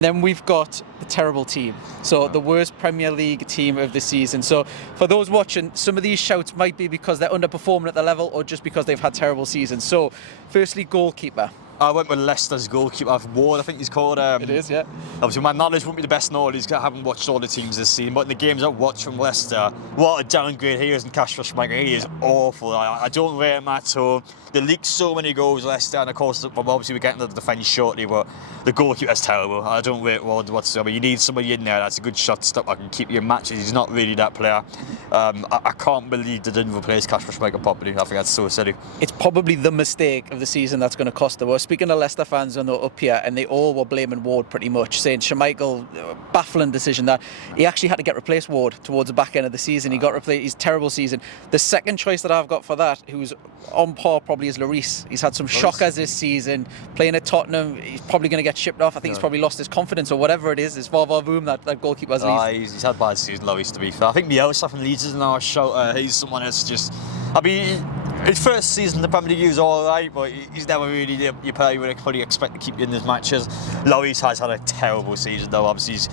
Then we've got the terrible team. So the worst Premier League team of the season. So for those watching, some of these shouts might be because they're underperforming at the level or just because they've had terrible seasons. So firstly, goalkeeper. I went with Leicester's goalkeeper, Ward, I think he's called. It is, yeah. Obviously, my knowledge won't be the best knowledge because I haven't watched all the teams this season. But in the games I've watched from Leicester, what a downgrade he is in Kasper Schmeichel. He is awful. I don't rate him at all. They leaked so many goals, Leicester, and of course, obviously, we're getting to the defence shortly, but the goalkeeper's terrible. I don't rate Ward whatsoever. You need somebody in there that's a good shot stopper, can keep you in matches. He's not really that player. I can't believe they didn't replace Kasper Schmeichel properly. I think that's so silly. It's probably the mistake of the season that's going to cost them. We're speaking to Leicester fans when they're up here, and they all were blaming Ward pretty much, saying Schmeichel, baffling decision that he actually had to get replaced Ward towards the back end of the season. He got replaced. His terrible season. The second choice that I've got for that, who's on par probably, is Lloris. He's had some shockers this season. Playing at Tottenham, he's probably going to get shipped off. I think he's probably lost his confidence or whatever it is. His Boom, that goalkeeper's he's had bad season, Lloris, to be fair. I think Bielsa from Leeds is now a shout. He's someone that's just... I mean, his first season in the Premier League he was alright, but he's never really your player you would probably expect to keep you in his matches. Lloris has had a terrible season though. Obviously he's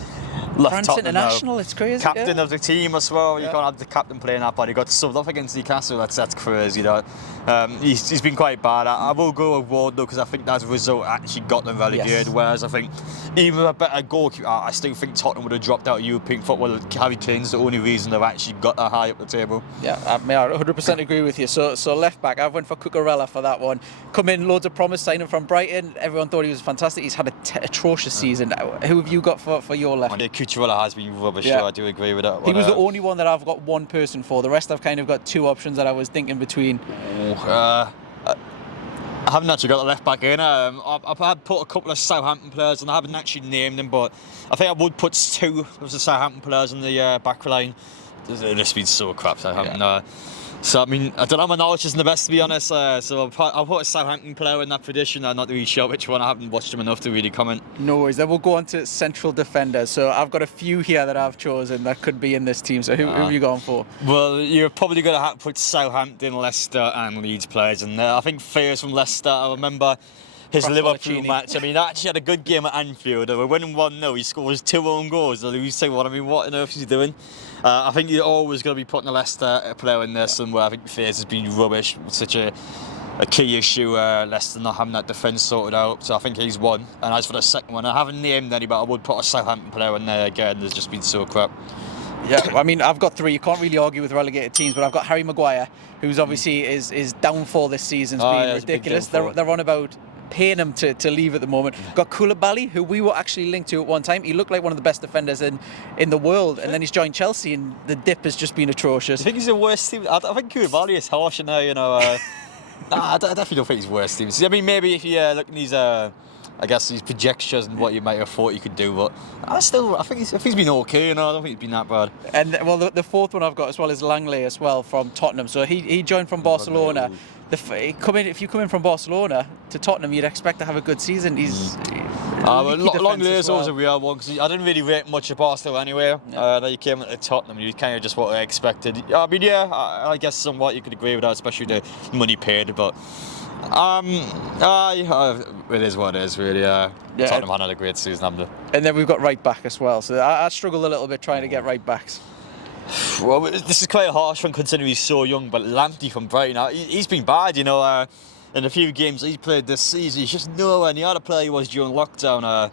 left France Tottenham international, now. it's crazy. Captain of the team as well. You can't have the captain playing that bad. He got subbed off against Newcastle. That's crazy, you know. He's been quite bad. I will go with Ward though because I think that result actually got them relegated. Yes. Whereas I think even with a better goalkeeper, I still think Tottenham would have dropped out of European football. Harry Kane's the only reason they've actually got that high up the table. Yeah, I 100% agree with you. So left back, I went for Cucurella for that one. Come in, loads of promise, signing from Brighton. Everyone thought he was fantastic. He's had an atrocious season. Who have you got for your left? Cucurella has been rubbish, Yeah. so I do agree with that. He was the only one that I've got one person for. The rest I've kind of got two options that I was thinking between. I haven't actually got the left back in. I've had put a couple of Southampton players and I haven't actually named them, but I think I would put two of the Southampton players in the back line. They've just been so crap, Southampton. So, I mean, I don't know, my knowledge isn't the best, to be honest. So I'll put a Southampton player in that tradition. I'm not really sure which one. I haven't watched them enough to really comment. No worries. Then we'll go on to central defenders. So I've got a few here that I've chosen that could be in this team. So who have you gone for? Well, you're probably going to have to put Southampton, Leicester and Leeds players in there. I think Pearson from Leicester, I remember his Liverpool match. I mean, he actually had a good game at Anfield. We're winning 1-0. He scores 2 own goals. They lose 2-1. I mean, what on earth is he doing? I think you're always going to be putting a Leicester player in there somewhere. I think Pearson has been rubbish. Such a key issue, Leicester not having that defence sorted out. So I think he's one. And as for the second one, I haven't named any, but I would put a Southampton player in there again. There's just been so crap. Yeah, I mean, I've got three. You can't really argue with relegated teams, but I've got Harry Maguire, who's obviously his downfall this season's been ridiculous. They're on about paying him to leave at the moment. Got Koulibaly, who we were actually linked to at one time. He looked like one of the best defenders in the world, and then he's joined Chelsea, and the dip has just been atrocious. I think he's the worst team. I think Koulibaly is harsh now, you know. I definitely don't think he's worst team. I mean, maybe if you look at these, I guess these projections and what you might have thought you could do, but I think he's been okay. You know, I don't think he's been that bad. And well, the fourth one I've got as well is Langley as well from Tottenham. So he joined from Barcelona. If you come in from Barcelona to Tottenham, you'd expect to have a good season. Langley is always a real one because I didn't really rate much of Barcelona anyway. Then you came into Tottenham, you kind of just what I expected. I mean, I guess somewhat you could agree with that, especially the money paid, but. It is what it is, really. Tottenham had a great season, haven't they? And then we've got right back as well. So I struggle a little bit trying to get right backs. Well, this is quite a harsh one considering he's so young, but Lamptey from Brighton, he's been bad, you know. In a few games he's played this season, he's just nowhere near the player he was during lockdown.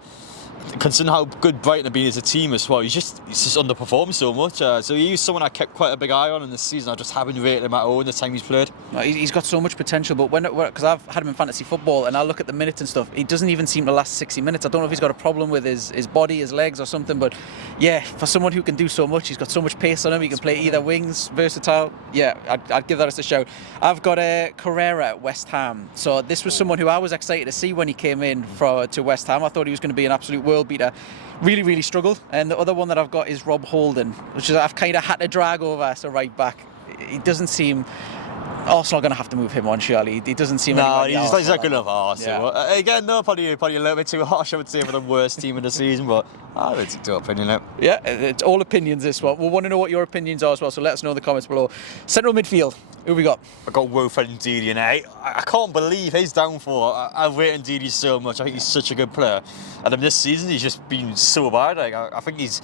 Considering how good Brighton have been as a team as well, he's just underperformed so much. So he's someone I kept quite a big eye on in this season. I just haven't rated him at all in the time he's played. No, he's got so much potential, but because I've had him in fantasy football and I look at the minutes and stuff, he doesn't even seem to last 60 minutes. I don't know if he's got a problem with his body, his legs or something, but yeah, for someone who can do so much, he's got so much pace on him, he can play either wings, versatile. Yeah, I'd give that as a shout. I've got Carrera at West Ham. So this was someone who I was excited to see when he came in to West Ham. I thought he was going to be an absolute world beater. Really, really struggled. And the other one that I've got is Rob Holding, which is I've kind of had to drag over as a right back. He doesn't seem Arsenal are going to have to move him on, surely. He doesn't seem No, anybody he's else not good enough Arsenal. Yeah. Again, no, probably a little bit too harsh, I would say, for the worst team of the season, but it's a opinion. Yeah, it's all opinions this one. We'll want to know what your opinions are as well, so let us know in the comments below. Central midfield, who we got? I got Wilfred Ndidi, and I can't believe his downfall. I rate Ndidi so much. I think he's such a good player. And then this season, he's just been so bad. Like, I think he's,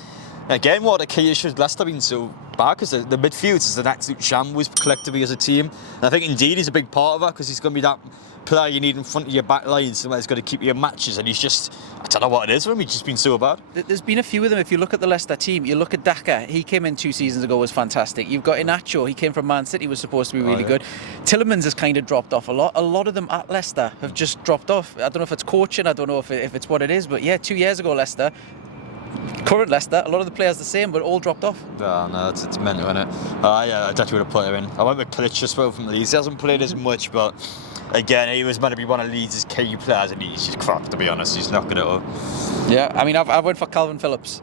again, one of the key issues Leicester been so bad, because the midfield is an absolute shambles collectively as a team. And I think Ndidi's a big part of that, because he's going to be that player you need in front of your back line, somebody that's going to keep you in matches, and he's just, I don't know what it is with him, he's just been so bad. There's been a few of them. If you look at the Leicester team, you look at Daka, he came in 2 seasons ago, was fantastic. You've got Inacho, he came from Man City, was supposed to be really good. Tielemans has kind of dropped off a lot. A lot of them at Leicester have just dropped off. I don't know if it's coaching, I don't know if it's what it is, but yeah, 2 years ago Leicester, current Leicester, a lot of the players the same, but all dropped off. No, it's mental, isn't it? Yeah, I definitely would have put him in. I went with Klitsch as well from Leeds. He hasn't played as much, but again, he was meant to be one of Leeds' key players, and he's just crap, to be honest. He's not good at all. Yeah, I mean, I went for Calvin Phillips.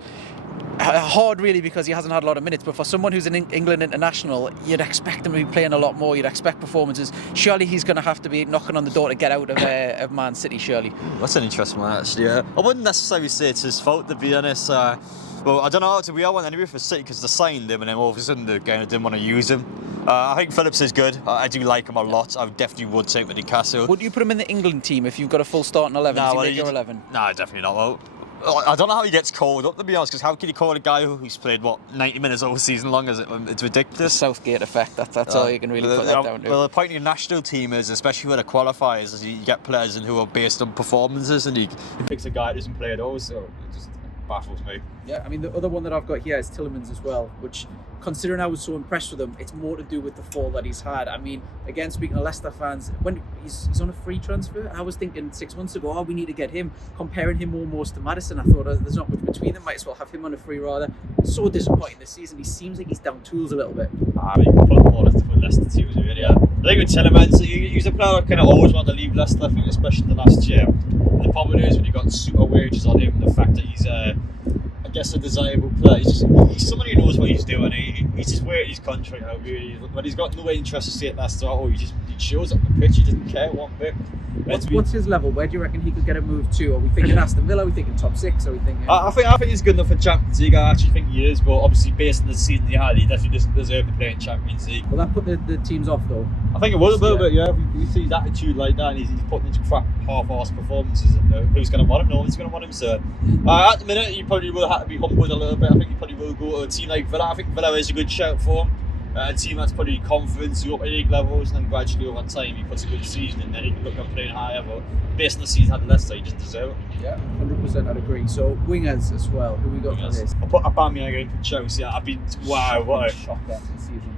Hard, really, because he hasn't had a lot of minutes, but for someone who's an England international, you'd expect him to be playing a lot more. You'd expect performances. Surely he's going to have to be knocking on the door to get out of Man City, surely. That's an interesting one, actually. I wouldn't necessarily say it's his fault, to be honest. Well, I don't know how to be. I went anyway for City because they signed him, and then all of a sudden they didn't want to use him. I think Phillips is good. I do like him a lot. I definitely would take him to Newcastle. Would you put him in the England team if you've got a full starting 11? Does he make your 11? No, definitely not. Well, I don't know how he gets called up, to be honest, because how can you call a guy who's played, 90 minutes all season long? It's ridiculous. The Southgate effect, that's all you can really put that down to. Well, the point of your national team is, especially with the qualifiers, is you get players in who are based on performances, and he picks a guy who doesn't play at all, so it just baffles me. Yeah, I mean, the other one that I've got here is Tielemans as well, which, considering I was so impressed with him, it's more to do with the fall that he's had. I mean, again, speaking of Leicester fans, when he's on a free transfer, I was thinking 6 months ago, we need to get him, comparing him almost to Maddison. I thought there's not much between them, might as well have him on a free rather. So disappointing this season. He seems like he's down tools a little bit. I mean, you can put more for Leicester teams, really. Yeah. I think with Tielemans, he's a player I kind of always wanted to leave Leicester, I think, especially the last year. The problem is when you got super wages on him, the fact that he's I guess a desirable player. He's someone who knows what he's doing. He's just waiting his contract out, really. When he's got no interest to stay at Leicester, he shows up the pitch. He doesn't care one bit. What's his level? Where do you reckon he could get a move to? Are we thinking Aston Villa? Are we thinking top 6? Are we thinking? I think he's good enough for Champions League. I actually think he is, but obviously based on the season he had, he definitely doesn't deserve to play in Champions League. Will that put the teams off though? I think it was a little bit, yeah. We see his attitude like that, and he's putting into crap half-arsed performances, and who's going to want him? No one's going to want him. So at the minute, he probably will have to be humbled a little bit. I think he probably will go to a team like Villa. I think Villa is a good shout for him. A team that's probably confident to up at league levels, and then gradually over time he puts a good season in, then he can look at playing higher. But based on the season had Leicester, he doesn't deserve it. Yeah, 100%, I'd agree. So wingers as well. Who we got for this? I put Aubameyang in for Chelsea. I've been what a shocker this season.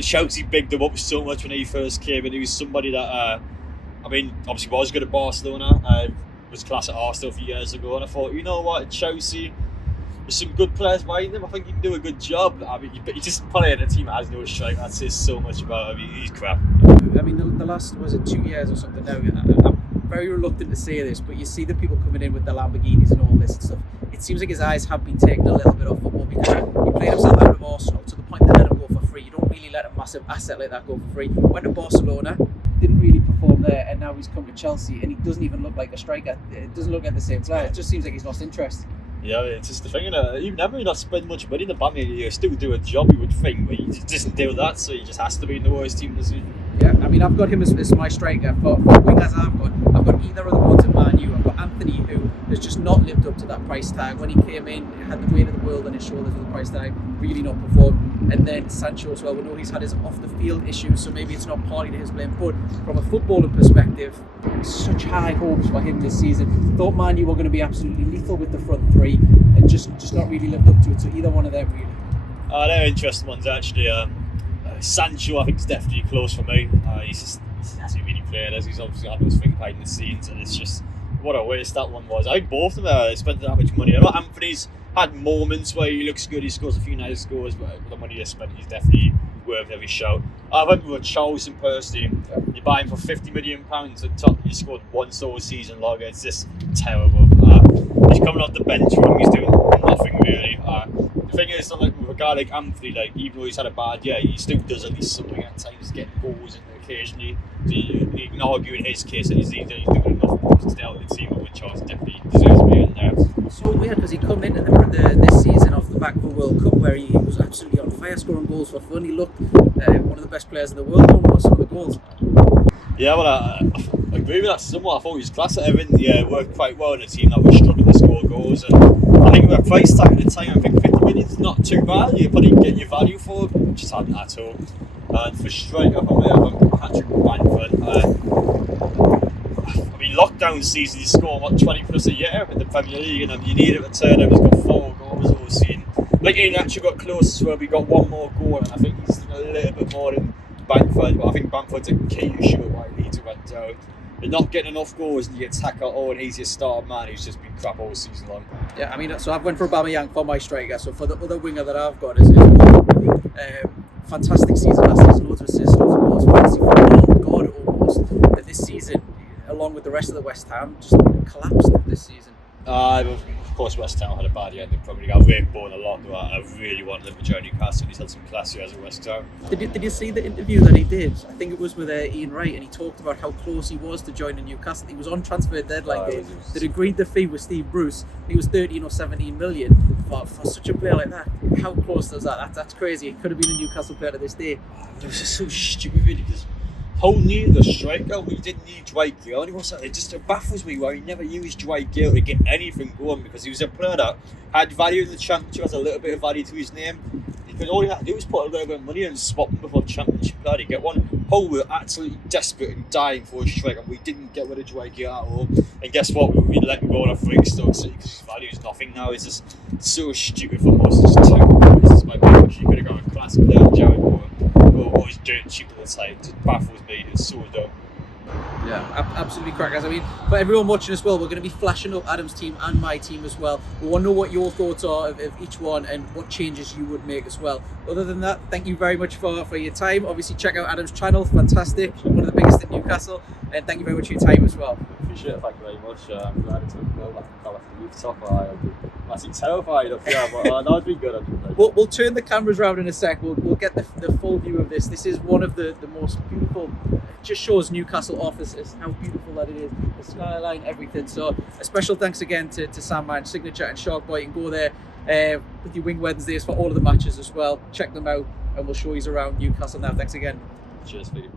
Chelsea bigged him up so much when he first came in. He was somebody that I mean, obviously was good at Barcelona. Was class at Arsenal a few years ago, and I thought, you know what, Chelsea. There's some good players behind him. I think he can do a good job. I mean, he just playing a team that has no strike. That says so much about him. He's crap. I mean, the last, was it 2 years or something now? I'm very reluctant to say this, but you see the people coming in with the Lamborghinis and all this and stuff. It seems like his eyes have been taken a little bit off football, because he played himself out of Arsenal to the point that let him go for free. You don't really let a massive asset like that go for free. Went to Barcelona, didn't really perform there, and now he's come to Chelsea, and he doesn't even look like a striker. It doesn't look like the same player. It just seems like he's lost interest. Yeah, it's just the thing, even if you not spend much money in the Batman, you still do a job, you would think, but he just doesn't do that, so he just has to be in the worst team this season. Yeah, I mean, I've got him as my striker. For wingers I've got either of the ones in Man U. I've got Anthony, who has just not lived up to that price tag. When he came in, he had the weight of the world on his shoulders with the price tag, really not performed. And then Sancho as well. We know he's had his off-the-field issues, so maybe it's not partly to his blame. But from a footballing perspective, such high hopes for him this season. Thought Man U were going to be absolutely lethal with the front three, and just not really lived up to it. So either one of them, really. They're interesting ones, actually. Sancho, I think, is definitely close for me. He hasn't really played, as he's obviously had his thing behind the scenes, and it's just what a waste that one was. I think both of them spent that much money. I know Anthony's had moments where he looks good, he scores a few nice scores, but with the money he spent, he's definitely worth every shout. I went with Charles Pearson. You buy him for £50 million at top, he scored one sole season long. It's just terrible. He's coming off the bench for him, he's doing nothing really. The thing is, like with a guy like Anthony, like even though he's had a bad year, he still does at least something at times getting goals and occasionally. So you can argue in his case that he's doing enough to stay out the team, but Charles definitely deserves to be in there. So weird because he come into this season off the back of a World Cup where he was absolutely on fire, scoring goals for fun. He looked one of the best players in the world almost, some of the goals. Yeah, well, I agree with that somewhat. I thought he was class at everything. Yeah, worked quite well in a team that was struggling to score goals. And I think with a price tag at the time, I think 50 million is not too bad. You probably get your value for it, which just hadn't at all. And for striker, I went Patrick Bamford. I mean, lockdown season, he's scoring 20 plus a year in the Premier League, and you need it to turn him. He's got 4 goals all season. Like he actually got close to where we got 1 more goal, and I think he's done a little bit more than Bamford, but I think Bamford's a key issue at why he needs to run down. You're not getting enough goals and you attack at all, and he's your star man who's just been crap all season long. Yeah, I mean, so I've went for Aubameyang for my striker, so for the other winger that I've got is one. Fantastic season last season, loads of assists, loads of goals, fantasy football, God almost. But this season, along with the rest of the West Ham, just collapsed this season. Of course, West Ham had a bad year. They probably got rainbowed a lot. Though I really wanted him to join Newcastle. He's had some class years at West Ham. Did you see the interview that he did? I think it was with Ian Wright, and he talked about how close he was to joining Newcastle. He was on transfer deadline day. They'd agreed the fee with Steve Bruce. He was 13 or 17 million. For such a player like that, how close does that? That's crazy. It could have been a Newcastle player to this day. It was just so stupid, really, because whole need the striker. We didn't need Dwight Gale. It just baffles me why we never used Dwight Gale to get anything going, because he was a player that had value in the championship, has a little bit of value to his name. Because all he had to do was put a little bit of money and swap him before championship player to get one. Hull were absolutely desperate and dying for a striker, and we didn't get rid of Dwight Gale at all. And guess what? We let him go on a free Stoke City because his value is nothing now. It's just so stupid for us. It's just terrible. This is my opinion. He could have got a class player, Jared Moore. What he's doing cheap at the time, it just baffles me. It's so dumb. Yeah, absolutely crackers. I mean, for everyone watching as well, we're going to be flashing up Adam's team and my team as well. We want to know what your thoughts are of each one and what changes you would make as well. Other than that, thank you very much for your time. Obviously, check out Adam's channel. Fantastic. One of the biggest in Newcastle. And thank you very much for your time as well. Appreciate it, thank you very much. I'm glad it's been well. I fell off the rooftop. I'm actually terrified up here, but no, it's been good. We'll turn the cameras around in a sec. We'll get the full view of this. This is one of the most beautiful. It just shows Newcastle offices, how beautiful that it is, the skyline, everything. So a special thanks again to Sandman Signature and Shark Boy. You can go there with your Wing Wednesdays for all of the matches as well. Check them out, and we'll show you around Newcastle now. Thanks again. Cheers for you.